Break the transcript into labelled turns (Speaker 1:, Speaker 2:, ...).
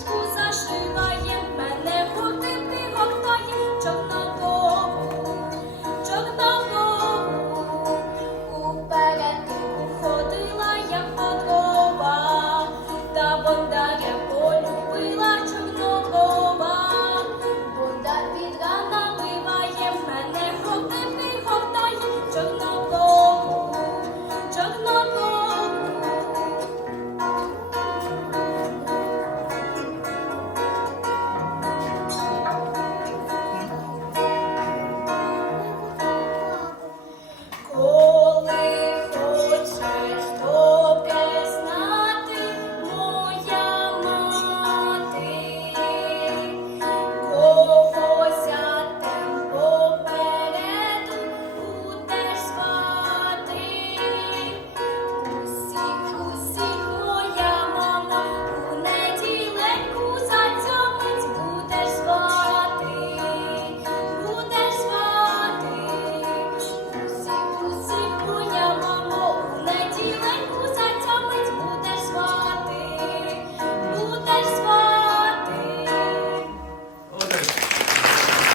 Speaker 1: нитку зашила.